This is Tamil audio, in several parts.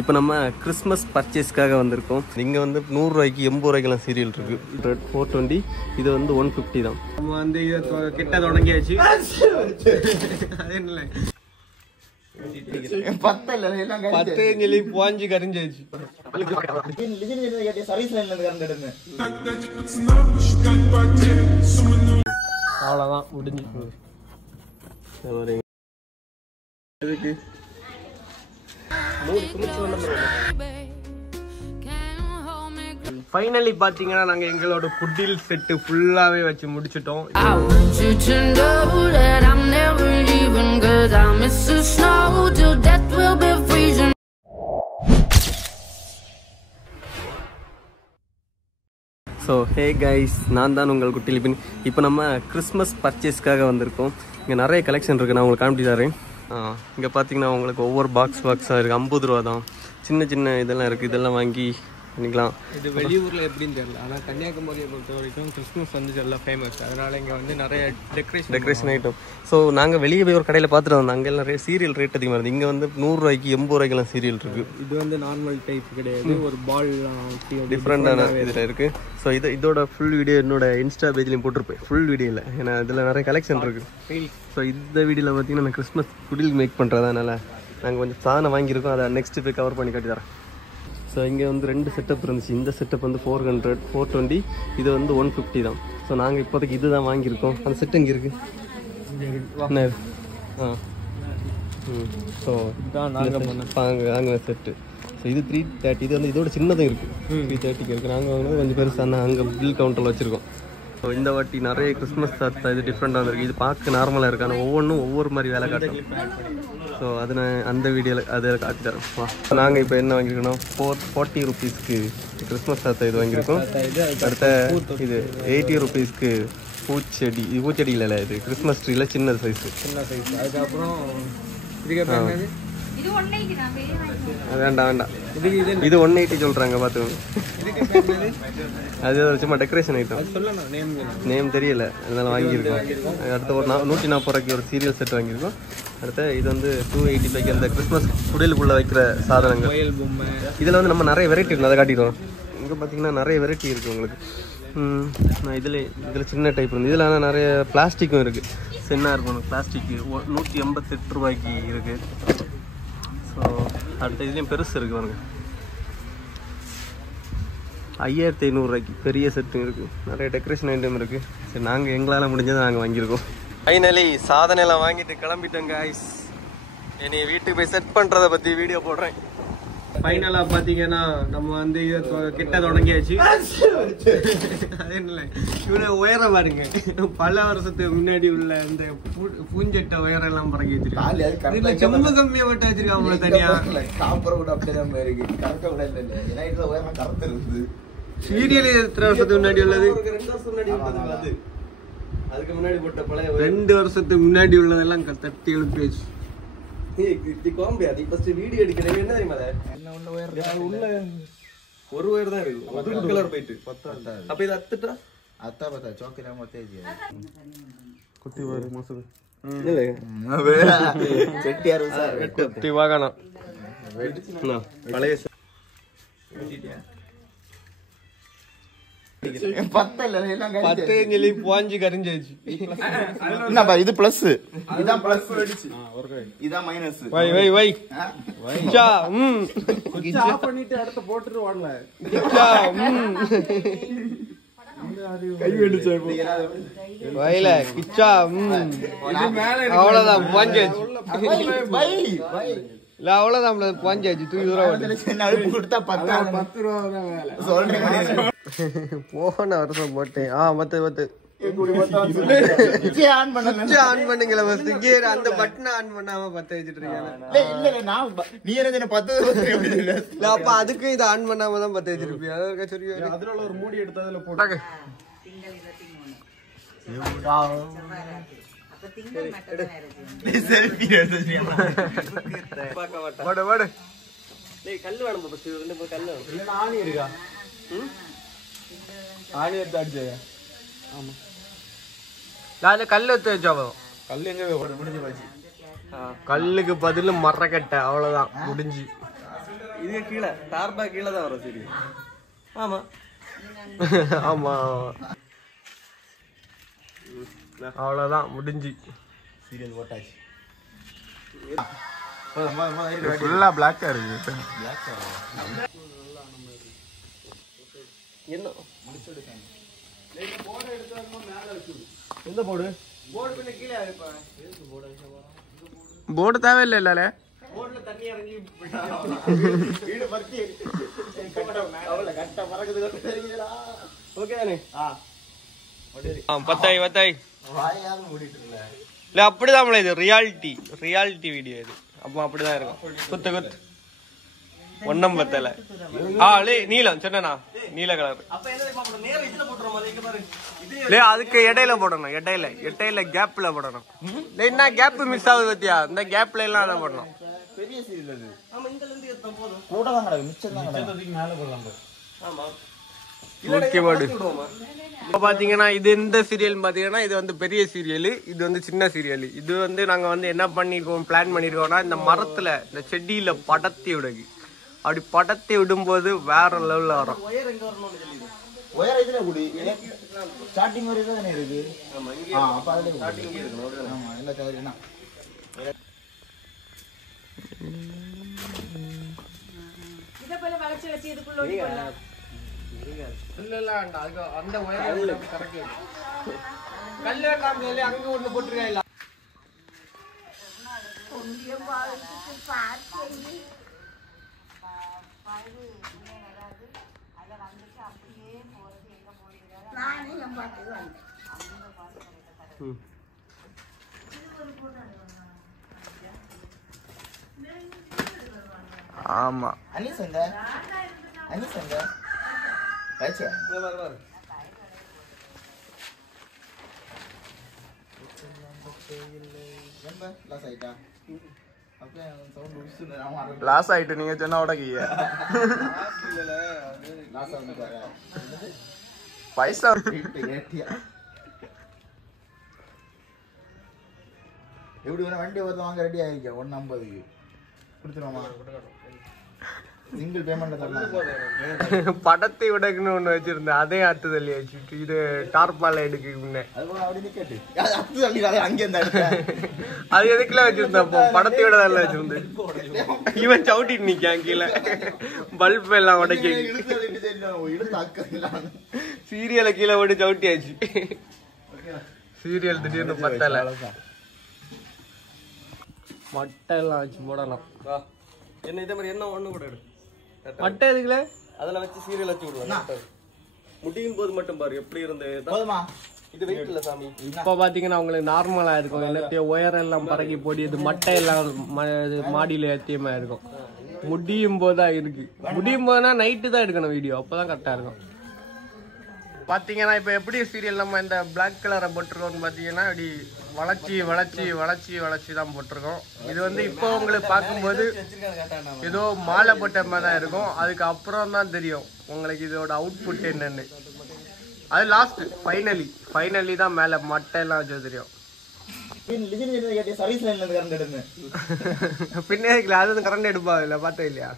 இப்போ நம்ம கிறிஸ்மஸ் பர்ச்சேஸ்க்காக வந்திருக்கோம். இங்கே வந்து 100 ரூபாய்க்கு 80 ரூபாய்க்கெல்லாம் சீரியல் இருக்கு. 420, இது வந்து 150 தான். நம்ம வந்து கிட்ட தொடங்கியாச்சு. பாஞ்சு கரிஞ்சாச்சு. அவ்வளோதான் முடிஞ்சு. ஃபைனலி பாத்தீங்கன்னா நாங்க எங்களோட குடில் செட்டு ஃபுல்லாவே வச்சு முடிச்சிட்டோம். ஸோ ஹே கைஸ், நான் தான் உங்கள் குட்டி லிபின். இப்போ நம்ம கிறிஸ்மஸ் பர்ச்சேஸ்க்காக வந்திருக்கோம். இங்கே நிறைய கலெக்ஷன் இருக்குது, நான் உங்களுக்கு காமிச்சு தரேன். இங்கே பார்த்தீங்கன்னா உங்களுக்கு ஒவ்வொரு பாக்ஸாக இருக்குது. 50 ரூபா தான். சின்ன சின்ன இதெல்லாம் இருக்குது, இதெல்லாம் வாங்கி பண்ணிக்கலாம். இது வெளியூரில் எப்படின்னு தெரியல, ஆனால் கன்னியாகுமரியை பொறுத்த வரைக்கும் கிறிஸ்மஸ் வந்து எல்லாம் ஃபேமஸ். அதனால் இங்கே வந்து நிறைய டெக்கரேஷன் ஐட்டம். ஸோ நாங்கள் வெளியே போய் ஒரு கடையில் பார்த்துட்டு வந்தோம். அங்கே நிறைய சீரியல் ரேட் அதிகமாக இருக்குது. இங்கே வந்து 100 ரூபாய்க்கு 80 ரூபாய்க்கெல்லாம் சீரியல் இருக்குது. இது வந்து நார்மல் டைப் கிடையாது, ஒரு பால் டிஃப்ரெண்டான இதில் இருக்குது. ஸோ இதோட ஃபுல் வீடியோ என்னோட இன்ஸ்டா பேஜ்லையும் போட்டிருப்பேன். ஃபுல் வீடியோவில், ஏன்னா இதில் நிறைய கலெக்ஷன் இருக்குது. ஸோ இந்த வீடியோவில் பார்த்தீங்கன்னா நான் கிறிஸ்மஸ் குடில் மேக் பண்ணுறதுனால நாங்கள் கொஞ்சம் சாதனை வாங்கியிருக்கோம். அதை நெக்ஸ்ட்டு போய் கவர் பண்ணி காட்டி தரேன். ஸோ இங்கே வந்து 2 செட்டப் இருந்துச்சு. இந்த செட்டப் வந்து 400, 420, இது வந்து 150 தான். ஸோ நாங்கள் இப்போதைக்கு இது தான் வாங்கியிருக்கோம். அந்த செட்டு இங்கே இருக்குது. ஸோ இதுதான் நாங்கள் வாங்கின செட்டு. ஸோ இது 330. இது வந்து இதோட சின்னதும் இருக்குது. 330க்கு இருக்குது. நாங்கள் வாங்கினது கொஞ்சம் பெருசாக அங்கே பில் கவுண்டரில் வச்சுருக்கோம். ஸோ இந்த வாட்டி நிறைய கிறிஸ்மஸ் தாத்தா இது டிஃப்ரெண்டாக இருக்குது. இது பார்க்க நார்மலாக இருக்குது, ஆனால் ஒவ்வொன்றும் ஒவ்வொரு மாதிரி வேலை காட்டும். ஸோ அது நான் அந்த வீடியோவில் அதில் காட்டி தரோம். நாங்கள் இப்போ என்ன வாங்கியிருக்கோம், 40 ருபீஸ்க்கு கிறிஸ்மஸ் தாத்தா இது வாங்கியிருக்கோம். அடுத்த இது 80 ருபீஸ்க்கு பூச்செடி. இது பூச்செடி இல்லை, இது கிறிஸ்மஸ் ட்ரீல சின்ன சைஸு. அதுக்கப்புறம் வேண்டாம், இது 180 சொல்கிறாங்க, பார்த்துக்கோங்க. அது சும்மா டெக்கரேஷன் ஐட்டம், நேம் தெரியல, அதனால வாங்கியிருக்கோம். அடுத்த ஒரு 140 ரூபாய்க்கு ஒரு சீரியல் செட் வாங்கியிருக்கோம். அடுத்த இது வந்து 285 அந்த கிறிஸ்மஸ் குடிலுக்குள்ளே வைக்கிற சாதனங்கள். இதில் வந்து நம்ம நிறைய வெரைட்டி இருக்குது, அதை காட்டிடுவோம். இங்கே பார்த்தீங்கன்னா நிறைய வெரைட்டி இருக்குது உங்களுக்கு. நான் இதில் சின்ன டைப் இருந்து, இதில் ஆனால் நிறைய பிளாஸ்டிக்கும் இருக்குது. சின்ன இருக்கும் பிளாஸ்டிக்கு 188 ரூபாய்க்கு இருக்குது. ஸோ அடுத்த இதுலேயும் பெருசு இருக்குது பாருங்க, 5500 ரூபாய்க்கு பெரிய செட்டும் இருக்குது. நிறைய டெக்கரேஷன் ஐட்டம் இருக்குது. சரி, நாங்கள் எங்களால் முடிஞ்சதை நாங்கள் வாங்கியிருக்கோம். ஃபைனலி சாதனையெல்லாம் வாங்கிட்டு கிளம்பிட்டோங்க கைஸ். இனி வீட்டுக்கு போய் செட் பண்ணுறதை பற்றி வீடியோ போடுறேன். ஃபைனலாக பார்த்தீங்கன்னா நம்ம வந்து கிட்ட தொடங்கியாச்சு. அது இல்லை, இவ்வளோ உயரம் பாருங்க, பல வருஷத்துக்கு முன்னாடி உள்ள இந்த பூஞ்சட்டை உயரம் எல்லாம் பறக்கி வச்சிருக்காங்க. ரொம்ப கம்மியாக விட்டு வச்சிருக்காங்க தனியாக. சீரியல் எத்தனை வருஷத்துக்கு முன்னாடி உள்ளது? 2 வருஷம் முன்னாடி உள்ளது. அதுக்கு முன்னாடி போட்ட பழைய 2 வருஷத்துக்கு முன்னாடி உள்ளதெல்லாம் தட்டி எழுப்பியாச்சு. வீடியோ எடுக்கிறேன். என்ன தெரியுமா, உள்ள ஒரு ஒயர் தான் இருக்கு, கலர் போயிட்டு. அப்ப இது அத்துட்டா குட்டி வரு மாசம் வாகனம் பழைய பாஞ்சு கரிஞ்சாச்சு. இது பிளஸ், இதான் பிளஸ், இதான் மைனஸ். வை வை வை கிச்சா பண்ணிட்டு அடுத்த போட்டுருவாங்க. வயல கிச்சா அவ்வளவுதான் பாஞ்சாச்சு. இல்ல அவ்வளவுதான் பாஞ்சாச்சு. 10 கொடுத்தா 10 ரூபா சொல்றேன். போன வருஷம் போட்டேன். 10 ஆன் பண்ணுங்களா, அந்த பட்டனை ஆன் பண்ணாம 10 வச்சுட்டு இருக்கேன். அப்ப அதுக்கு இதை ஆன் பண்ணாம தான் 10 வச்சிருப்பீங்க. அதுல ஒரு மூடி எடுத்து அதுல போட்டாங்க. கல்லு வேணும், 2 கல்லு வேணும். ஆணி இருக்கா? ஆணி எடுத்து அடிச்சா? ஆமா, கல்லு எடுத்து வச்சா போதும். கல் எங்க முடிஞ்சு போச்சு. கல்லுக்கு பதில் மரக்கட்டை, அவ்வளவுதான் முடிஞ்சு. இது கீழே டார்பா கீழே தான் வரும் சரி. ஆமா ஆமா அவ்வளோதான் முடிஞ்சு சீரியல் போட்டாச்சு. ஃபுல்லா பிளாக்கா இருக்கு. என்ன எந்த போர்டு போர்டு தேவையில்லை இல்ல. போர்டுல தண்ணி இறங்கி வீடு பத்தி அவளை கட்ட பறக்குது ஓகே தானே பத்தாய் பத்தாய் வாயாவது மூடிட்டு இல்ல. இல்ல அப்படிதான் இது ரியாலிட்டி வீடியோ இது. அப்போ அப்படிதான் இருக்கும். குத்து குத்து ஒன்னம் பத்தல. நீலம் சொன்னா நீல கலர். அப்ப என்ன பாப்போம் நேரா இதுல போட்டுறோம் இங்க பாரு. இல்ல அதுக்கு இடையில போடணும். இடையில கேப்ல போடணும். என்ன கேப் மிஸ் ஆகுது பத்தியா? இந்த கேப்ல எல்லாம் அதை போடணும். பெரிய சீரியல் அது. ஆமா இங்கல இருந்து ஏத்த போதும். கூட தான் கிடக்கு மிச்சம் தான் கிடக்கு. மேல போடலாம். ஆமா ஓகே பாடு. இப்போ பாத்தீங்கன்னா இது இந்த சீரியல் பாத்தீங்கன்னா இது வந்து பெரிய சீரியல், இது வந்து சின்ன சீரியல். இது வந்து நாங்க வந்து என்ன பண்ணிருக்கோம் பிளான் பண்ணிருக்கோம்னா இந்த மரத்துல இந்த செடியில படத்தி விடுது. அப்படி படத்தை விடும்போது வேற லெவல்ல வரும். ஒயர் எங்க வரணும்னு சொல்லிடு. ஒயர் இதுல குடி. ஸ்டார்டிங் வரை தானே இருக்கு. ஆமா இங்க அப்ப அதுல ஸ்டார்டிங் இங்க இருக்கு. ஆமா எல்லா கவரினா. இத போல வளைச்சு வச்சு இதுக்குள்ள ஓடி போடலாம். இல்ல அதுக்கு அந்த ஒயர் கரெக்ட். கல்ல காமில அங்க ஒண்ணு போட்டுருக்கா இல்ல. ஆமா அனிசங்க கச்சா பாரு நம்ப லாஸ் ஆயிட்டா. அப்ப சவுண்ட் உசுன நாம லாஸ் ஆயிட்டு நீங்க சொன்னா உடக்கிய இல்லல லாஸ் ஆகுது பாரு. பைசா ஏட்டியா எப்படி வேணா வண்டி ஒருத்த வாங்க ரெடி ஆயிருக்கேன் 150க்கு கொடுத்துருவோமா? சிங்கிள் பேமெண்ட்ல தரலாம். படத்தை விடக்குன்னு ஒண்ணு வச்சிருந்தேன். அதே அத்து தள்ளி வச்சுட்டு இது டார்பால எடுக்க முன்னே அது போல அப்படி நிக்கட்டு அத்து சொல்லிடாத அங்கே இந்த அடுத்த அது எதுக்குள்ள வச்சிருந்தேன்? அப்போ படத்தை விட தான் வச்சிருந்தேன். இவன் சவுட்டிட்டு நிக்கான் கீழே பல்ப் எல்லாம் உடைக்க. இழுத்து அக்கலாம் சீரியலை கீழே போட்டு சவுட்டியாச்சு. சீரியல் திடீர்னு பத்தல. மட்டை எல்லாம் வச்சு போடலாம். என்ன இதே மாதிரி என்ன ஒண்ணு கூட எடு. மட்டை எதுக்குல அதுல வச்சு சீரியல் வச்சு விடலாம். முடியும் போது மட்டும் பாரு எப்படி இருந்தது. போதுமா? இது வெயிட் இல்ல சாமி. இப்ப பாத்தீங்கன்னா உங்களுக்கு நார்மலா இருக்கும். எல்லாத்தையும் ஒயர் எல்லாம் பறக்கி போடி இது மட்டை எல்லாம் மாடியில ஏத்தியமா இருக்கும். முடியும் போதுதான் இருக்கு. முடியும் போதுனா நைட்டு தான் எடுக்கணும் வீடியோ. அப்பதான் கரெக்டா இருக்கும். பாத்தீங்கன்னா இப்ப எப்படி சீரியல் நம்ம இந்த பிளாக் கலரை போட்டிருக்கோம்னு பாத்தீங்கன்னா அப்படி வளைச்சி தான் போட்டிருக்கோம். இது வந்து இப்போ உங்களுக்கு பார்க்கும்போது ஏதோ மாலை போட்ட மாதிரி தான் இருக்கும். அதுக்கு அப்புறம் தான் தெரியும் உங்களுக்கு இதோட அவுட்புட் என்னன்னு. அது லாஸ்ட் ஃபைனலி தான் மேல மட்டை எல்லாம் வச்சு தெரியும். பின்னாடி அது கரண்ட் எடுப்பா இல்ல பார்த்தா இல்லையா?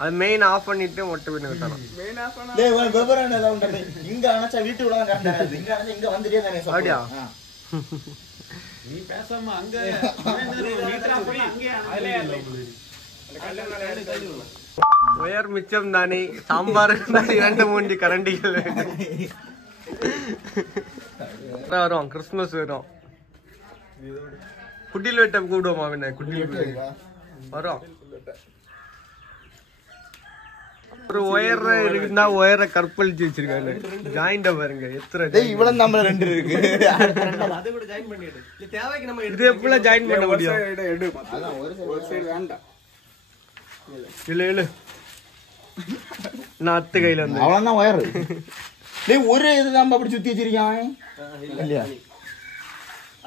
அது மெயின் ஆஃப் பண்ணிட்டு மொட்டை பின்ன விட்டலாம். இங்க அணைச்சா வீட்டுக்குள்ள கரண்ட் இங்க அணைச்சா இங்க வந்துட்டே தானே அப்படியா? நீ பேசாம அங்க ஒயர் மிச்சம் தானே. சாம்பார் 2-3 கரண்டிகள் வரும். கிறிஸ்துமஸ் வரும். குட்டில் வெட்ட கூடுவோமா? குட்டில் வரும். ஒரு ஒயர் இருக்குன்னா ஒயரை கற்பழிச்சு வச்சிருக்காங்க. ஜாயிண்ட பாருங்க எத்தனை. இவ்வளவு நம்ம 2 இருக்கு. அதை கூட ஜாயின் பண்ணிடு. இல்ல தேவைக்கு நம்ம இது எப்படிலாம் ஜாயின் பண்ண முடியும்? ஒரு சைடு வேண்டாம். இல்ல நான் அத்து கையில வந்து அவ்வளவுதான் ஒயர். ஒரு இதுதான் அப்படி சுத்தி வச்சிருக்கான் இல்லையா?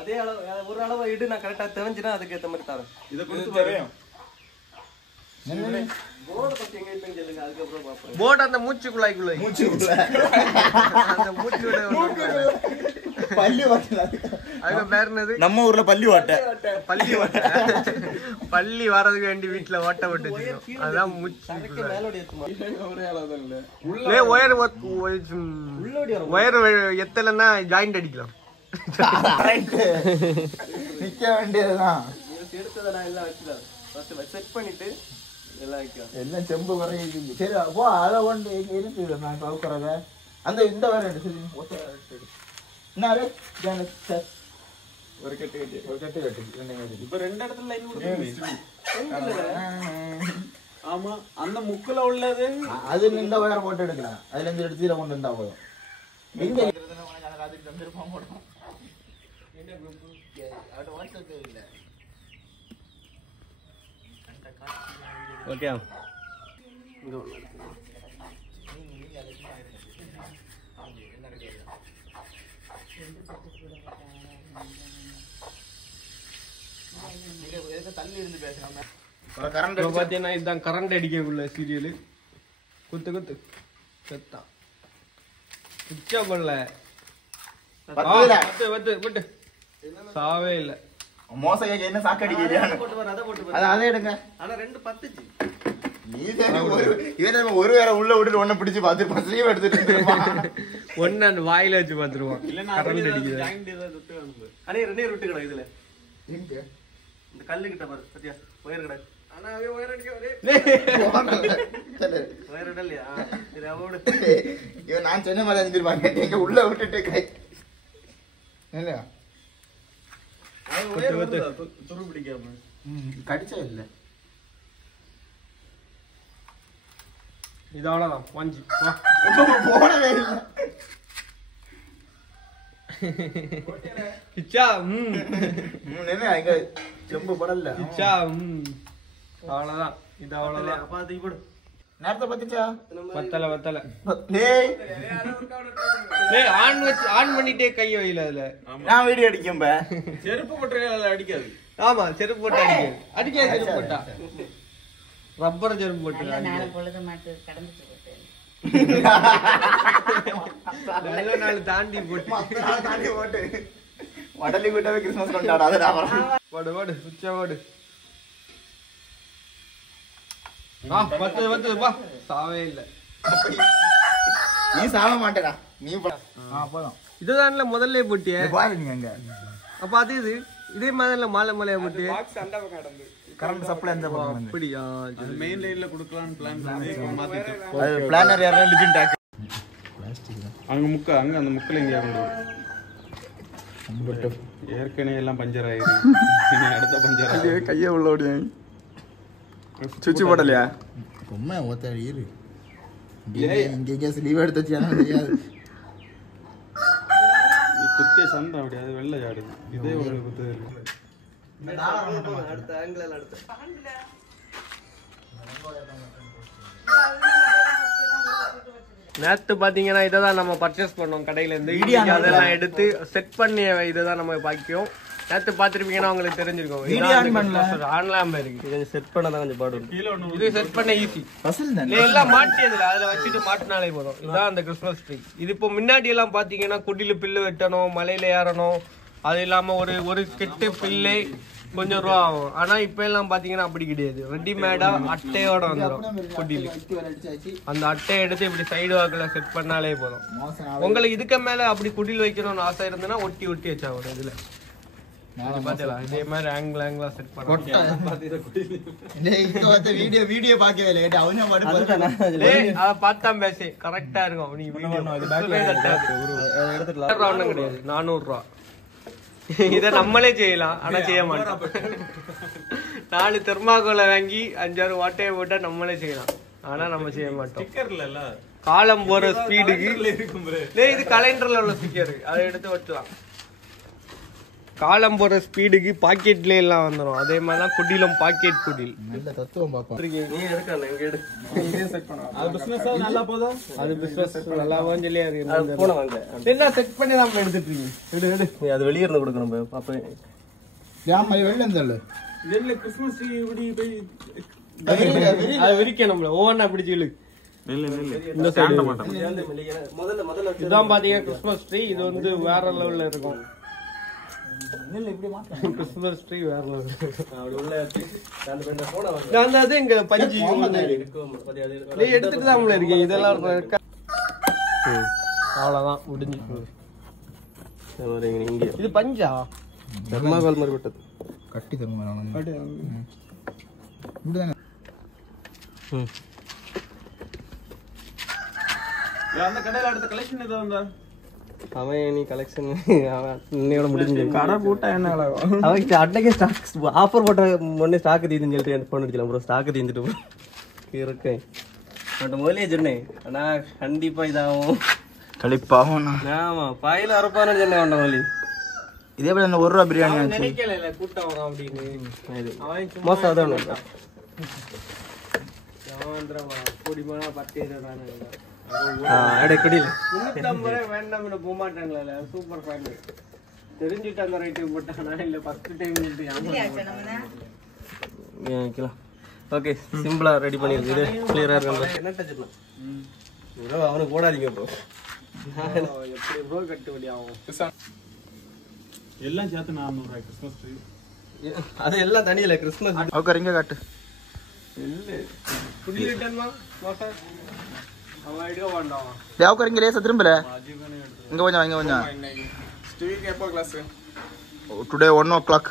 அதே அளவு ஒரு அளவு இடு. நான் கரெக்டா தெரிஞ்சுனா அதுக்கு ஏத்த மாதிரி தரேன். இத கொடுத்து வரேன். போட் அந்த மூச்சுக்குள்ளாய்க்குள்ள அந்த மூச்சுக்குள்ள பள்ளி வாட்டை. அதுக்கு பேர் என்னது? நம்ம ஊர்ல பள்ளி வாட்டை. பள்ளி ஓட்டை. பள்ளி வர்றதுக்கு வேண்டி வீட்டுல ஓட்டை போட்டு வச்சிருக்கோம். அதான் மூச்சு. ஒயர் எத்தலைன்னா ஜாயிண்ட் அடிக்கலாம். நிக்க வேண்டியதுதான். செட் பண்ணிட்டு எல்லாம் செம்பு குறையுது. சரி போ, அதை கொண்டு இருக்குது நான் கவுக்குறத. அந்த இந்த வேற எடுத்து என்ன ஒரு கட்டு கட்டி இப்ப 2 இடத்துல லைன் கொடுத்துருங்க. ஆமா, அந்த முக்குல உள்ளது அதுல இந்த வயர் போட்டு எடுக்கலாம். அதுல இருந்து எடுத்து இதை கொண்டு வந்தா போதும். எங்க ஓகே பாத்தீங்கன்னா இதுதான் கரண்ட் அடிக்கக்குள்ள சீரியலு. குத்து குத்து செத்தா பிச்சா பண்ணல. சாவே இல்ல. மோசகைக்கு என்ன சாக்கடிக்கிறீங்க? அதை எடுங்க. ஆனா 2 பத்துச்சு. இவன் ஒரு வேற உள்ள விட்டு ஒண்ணு பிடிச்சு பாத்து ஸ்லீவ் எடுத்துட்டு ஒன்னு அந்த வாயில வச்சு பாத்துருவான். கரண்ட் அடிக்குது. அடே 2 விட்டு கிடக்கு இதுல. இந்த கல்லு கிட்ட பாரு சத்தியா ஒயர் கிடக்கு. ஆனா அவ ஒயர் அடிக்க ஒரே ஒயர் இடலையா? சரி அவோடு இவன் நான் சொன்ன மாதிரி செஞ்சிருப்பாங்க. நீங்க உள்ள விட்டுட்டு இல்லையா துரு பிடிக்காம கடிச்சா இல்ல. இது அவ்வளவுதான். வாஞ்சி போனவே இல்லை. கிச்சா எங்க செம்பு படல. கிச்சா அவ்வளவுதான். இது அவ்வளவுதான். பாத்து போடு. நேரத்தை பத்திச்சா வத்தல வத்தல. டேய் டேய் ஆன் பண்ணிட்டே கை வையில அதுல. நான் வீடியோ அடிக்கம்ப. செருப்பு போட்டு அடிக்காது. ஆமா செருப்பு போட்டு அடிக்காது. அடிக்காது செருப்பு போட்டா. ரப்பர் செருப்பு போட்டு நாளை பொழுது மாட்டு கடந்துச்சு போட்டு நல்ல நாள் தாண்டி போட்டு வடலி கூட்டவே கிறிஸ்மஸ் கொண்டாடாத. வாடு வாடு சுச்சா வாடு. பத்து பத்து பா. சாவே இல்ல. நீ சாவ மாட்டேடா. நீ போதும். இதுதான்ல முதல்ல போட்டியே. பாருங்க அங்க. அப்ப அது இது இதே மாதிரில மாலை மாலையா போட்டு கரண்ட் சப்ளை அந்த பக்கம் வந்து. அப்படியா? அது மெயின் லைன்ல கொடுக்கலாம்னு பிளான் பண்ணி மாத்திட்டோம். அது பிளானர் யாரா லிஜெண்ட் டாக். அங்க அங்க அந்த முக்கல எங்க ஏற்கனவே எல்லாம் பஞ்சர் ஆயிடுச்சு. அடுத்த பஞ்சர் கையை உள்ள ஓடியா சுவிட்ச் போடலையா? பொம்மை ஓத்தாடி இரு. இங்க ஸ்லீவ் எடுத்து வச்சியானே தெரியாது. குத்தே சண்டை அப்படி அது வெள்ளை ஆடுது. இதே ஒரு குத்து அடுத்த ஆங்கிள் அடுத்த நேத்து பாத்தீங்கன்னா இதான் நம்ம பர்ச்சேஸ் பண்ணோம் கடையில இருந்து. அதெல்லாம் எடுத்து செட் பண்ணி இதான் நம்ம பாக்கியோம். நேத்து பாத்திருப்பீங்கன்னா உங்களுக்கு தெரிஞ்சிருக்கும். ஆன்லாம் இருக்கு. கொஞ்சம் செட் பண்ணதான் கொஞ்சம் பாடு. இது செட் பண்ண ஈஸி. எல்லாம் மாட்டியதுல அதுல வச்சுட்டு மாட்டினாலே போதும். இதுதான் அந்த கிறிஸ்மஸ் ட்ரீ. இது இப்போ முன்னாடி எல்லாம் பாத்தீங்கன்னா குடியில பில்லு வெட்டணும், மலையில ஏறணும். அது இல்லாம ஒரு கெட்டு பில்லை கொஞ்சம் ரூபா ஆகும். ஆனா இப்ப எல்லாம் பாத்தீங்கன்னா அப்படி கிடையாது. ரெடிமேடா அட்டையோட வந்துடும் குடியில. அந்த அட்டையை எடுத்து இப்படி சைடு வாக்குல செட் பண்ணாலே போதும். உங்களுக்கு இதுக்கு மேல அப்படி குடியில் வைக்கணும்னு ஆசை இருந்ததுன்னா ஒட்டி ஒட்டி வச்சா ஒரு இதுல பாத்தீங்களா இதே மாதிரி ஆங்கிளா செட் வீடியோ பார்க்கவே இல்லை. அவனே அத பார்த்தா பேசி கரெக்டா இருக்கும். நீங்க ஒண்ணும் கிடையாது. 400 ரூபா. இத நம்மளே செய்யலாம். ஆனா செய்ய மாட்டோம். 4 தெர்மாகோலை வாங்கி 5-6 வாட்டையை போட்டா நம்மளே செய்யலாம். ஆனா நம்ம செய்ய மாட்டோம். காலம் போற ஸ்பீடுக்கு இது கலெண்டர்ல உள்ள ஸ்டிக்கர். அதை எடுத்து வச்சலாம். காலம் போற ஸ்பீடுக்கு பாக்கெட்ல எல்லாம் வந்துடும். அதே மாதிரிதான் குடிலும் பாக்கெட் குடில். நல்ல தத்துவம் பாப்போம். நல்லா போதும். அது பிசினஸ் நல்லாவும் சொல்லி அது என்ன செட் பண்ணி தான் எடுத்துட்டு இருக்கீங்க. அது வெளியே இருந்து கொடுக்கணும். அப்ப வெளில இருந்தாலும் கிறிஸ்மஸ் ட்ரீ இப்படி அது விரிக்கணும்ல ஒவ்வொன்றா பிடிச்சி இழு. இந்த சைடு இதான் பாத்தீங்கன்னா கிறிஸ்மஸ் ட்ரீ. இது வந்து வேற லெவல்ல இருக்கும். கிறிஸ்மஸ் ட்ரீ வேற லெவல். அது இங்க பஞ்சு எடுத்துட்டு தான் இருக்கேன். இதெல்லாம் அவ்வளவுதான் முடிஞ்சு. இது பஞ்சா தர்மாகோல் மாதிரி விட்டது. கட்டி தருமா அந்த கடையில அடுத்த கலெக்ஷன் ஏதோ வந்தா அவன் நீ கலெக்ஷன் இன்னையோட முடிஞ்சு. கடை கூட்டா என்ன ஆகும்? அவன் அன்னைக்கே ஸ்டாக் ஆஃபர் போட்ட உடனே ஸ்டாக்கு தீந்துன்னு சொல்லிட்டு எனக்கு ஃபோன் அடிக்கலாம் ப்ரோ. ஸ்டாக்கு தீந்துட்டு இருக்கேன் பட் முதலே சொன்னேன். ஆனா கண்டிப்பா இதாகும் கழிப்பாகும். ஆமா பாயில அறுப்பானு சொன்ன வேண்டாம் மொழி. இதே போல இந்த 1 ரூபா பிரியாணி நினைக்கல கூட்டம் வரும் அப்படின்னு. மோசம் அதான் குடிமனா 10 குடியில் 350 வேண்டாம் போக மாட்டாங்களா. சூப்பர் ஃபேன் தெரிஞ்சுட்டு அந்த ரைட்டு போட்டானா இல்ல ஃபர்ஸ்ட் டைம் வைக்கலாம். ஓகே சிம்பிளா ரெடி பண்ணிருக்கு. இது கிளியரா இருக்கா? என்ன டச் அவனுக்கு போடாதீங்க ப்ரோ. எப்படி ப்ரோ கட்டுப்படி ஆகும்? எல்லாம் சேர்த்து 400 கிறிஸ்மஸ் ட்ரீ. அது எல்லாம் தனியில கிறிஸ்மஸ் ஓகே இங்க காட்டு. இல்ல புடி ரிட்டர்மா மோசா அவன் எடுக்க வேண்டாம். தேவக்கர் இங்க ரேஸ் திரும்பல. இங்க கொஞ்சம் ஸ்டீவ்க்கு எப்போ கிளாஸ்? Today 1 o'clock.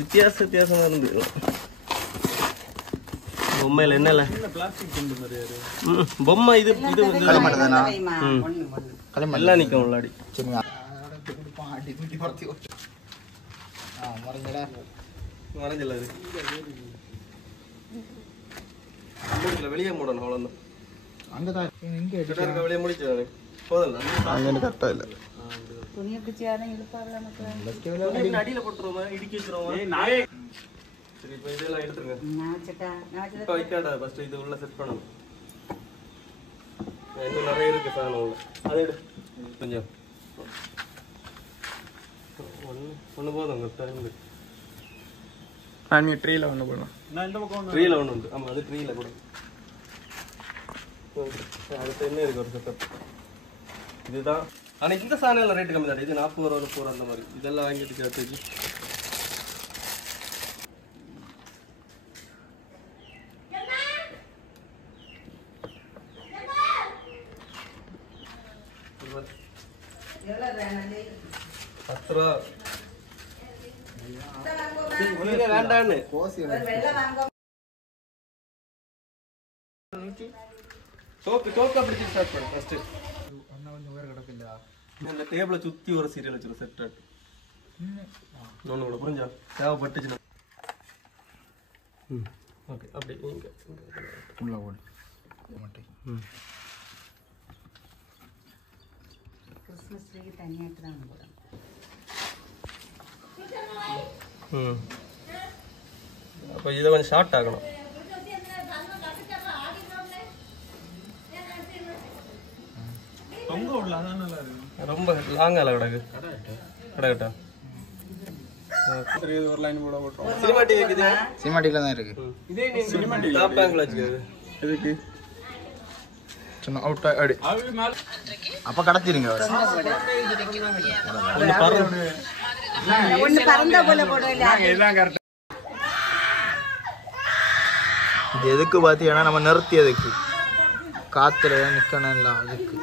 வித்தியாசமா இருந்து பொம்மையில என்னல பிளாஸ்டிக் துண்டு மாதிரியா? பொம்மை இது களிமண் தானா? களிமண் எல்லாம் நிக்கும் உள்ளாடி. சரிங்க. மறைஞ்சல அது வெளியே மூடணும். அவ்வளவுதான். அங்கதான் இங்க வெளியே முடிச்சு போதும். அங்க கரெக்டா இல்ல. துணியை பிடிச்சி யாரும் இழுப்பாங்களா மக்கள்? அடியில போட்டுருவோமா இடிக்கி வச்சிருவோமா? சரி இப்போ இதெல்லாம் எடுத்துருங்க. இப்போ வைக்காடா ஃபர்ஸ்ட் இது உள்ள செட் பண்ணணும். இன்னும் நிறைய இருக்கு சாதனம் உள்ள. அதை எடு கொஞ்சம். ஒன்று போதும் உங்க டைம். நீ ட்ரீல ஒன்று போடலாம். நான் இந்த பக்கம் ட்ரீல ஒன்று உண்டு. ஆமாம் அது ட்ரீல கூட. அடுத்து என்ன இருக்கு ஒரு செட்டப். இதுதான். ஆனால் இந்த சாதனம் ரேட்டு கம்மி தான். இது 40 ரூபா 30 அந்த மாதிரி. இதெல்லாம் வாங்கிட்டு சேர்த்து வேண்டான்னு சோப்பு அப்படி ஸ்டார்ட் பண்ணு ஃபர்ஸ்ட். இந்த டேபிளை சுத்தி ஒரு சீரியல் வச்சிரு செட் ஆட். இன்னொன்னு கூட புரிஞ்சா தேவைப்பட்டுச்சுன்னா. ஓகே அப்படி நீங்க உள்ள ஓடு மாட்டேன். கிறிஸ்மஸ் ட்ரீ தனியாட்டு தான் போடுறோம். அப்போ இதை கொஞ்சம் ஷார்ட் ஆகணும். தொங்க உள்ள அதான் நல்லா இருக்கு. ரொம்ப லாங்கால கிடக்கு கிடக்கட்டா. சரி ஒரு லைன் போட போட்டுரும். சினிமா டிவி இருக்குது. சினிமா டிவில தான் இருக்கு. இதே நீ சினிமா டிவி டாப் ஆங்கிள் வச்சுக்கிறது. எதுக்கு? சொன்ன அவுட் அடி. அது மேல அப்ப கடத்திடுங்க அவரை. ஒண்ணு பறந்தா போல போடுவீங்க. இதான் கரெக்ட். இது எதுக்கு பாத்தீங்கன்னா நம்ம நிறுத்தியதுக்கு காத்துல நிக்கணும் இல்ல அதுக்கு.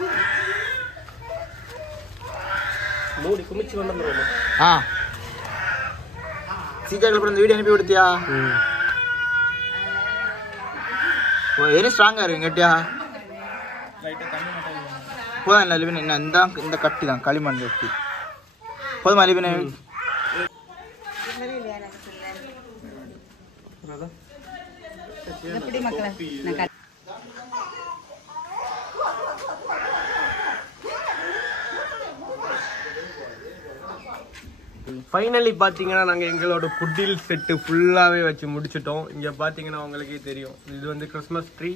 மூடி குமிச்சு வந்துடுறோம். சீக்கிரம் இந்த வீடியோ அனுப்பி கொடுத்தியா? ஏன் ஸ்ட்ராங்கா இருக்கு கட்டியா? போதும் இல்லை லிபின். இந்த கட்டி தான் களிமண் கட்டி போதுமா லிபின்? எப்படி மக்களே ஃபைனலி பார்த்தீங்கன்னா நாங்கள் எங்களோட குடில் செட்டு ஃபுல்லாகவே வச்சு முடிச்சிட்டோம். இங்கே பார்த்தீங்கன்னா உங்களுக்கே தெரியும் இது வந்து கிறிஸ்மஸ் ட்ரீ.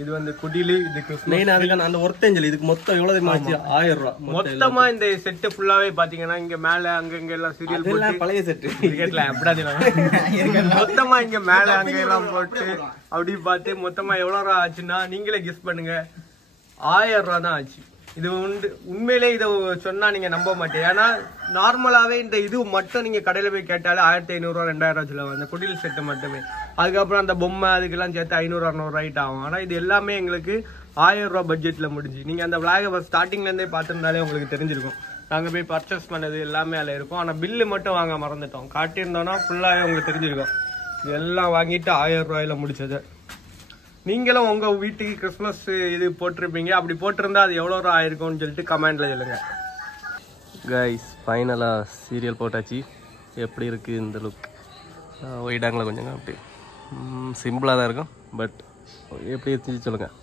இது வந்து குடிலு, இது கிறிஸ்மஸ். மெயின் அதுக்கான அந்த ஒர்த்தேஞ்சல் இதுக்கு மொத்தம் எவ்வளவு தெரியுமா ஆச்சு? 1000 ரூபா மொத்தமா இந்த செட்டு ஃபுல்லாவே பாத்தீங்கன்னா இங்க மேல அங்க எல்லாம் சீரியல் போட்டு பழைய செட்டு கேட்கல அப்படிதான் மொத்தமா இங்க மேல அங்க எல்லாம் போட்டு அப்படி பார்த்து மொத்தமா எவ்வளவு ரூபா ஆச்சுன்னா நீங்களே கெஸ் பண்ணுங்க. 1000 ரூபா தான் ஆச்சு. இது உண்மையிலே இதை சொன்னா நீங்க நம்ப மாட்டேன். ஏன்னா நார்மலாவே இந்த இது மட்டும் நீங்க கடையில போய் கேட்டாலே 1500 ரூபா 2000 சொல்லுவாங்க அந்த குடில் செட்டு மட்டுமே. அதுக்கப்புறம் அந்த பொம்மை அதுக்கெல்லாம் சேர்த்து 500-600 ரூபாய்ட்டு ஆகும். ஆனா இது எல்லாமே எங்களுக்கு 1000 ரூபா பட்ஜெட்ல முடிஞ்சு. நீங்க அந்த விளாக ஸ்டார்டிங்ல இருந்தே பார்த்திருந்தாலே உங்களுக்கு தெரிஞ்சிருக்கும். நாங்க போய் பர்ச்சேஸ் பண்ணது எல்லாமே அதில் இருக்கும். ஆனா பில்லு மட்டும் வாங்க மறந்துட்டோம். காட்டியிருந்தோம்னா ஃபுல்லாவே உங்களுக்கு தெரிஞ்சிருக்கும். இது எல்லாம் வாங்கிட்டு 1000 ரூபாயில முடிச்சது. நீங்களும் உங்க வீட்டுக்கு கிறிஸ்மஸ் இது போட்டிருப்பீங்க. அப்படி போட்டிருந்தா அது எவ்வளோ ரூபா ஆயிருக்கும்னு சொல்லிட்டு கமெண்ட்ல சொல்லுங்க. கைஸ் ஃபைனலாக சீரியல் போட்டாச்சு. எப்படி இருக்குது இந்த லுக்? ஒயிட் ஆங்கில் கொஞ்சம் அப்படி சிம்பிளாக தான் இருக்கும். பட் எப்படி இருந்துச்சு சொல்லுங்கள்.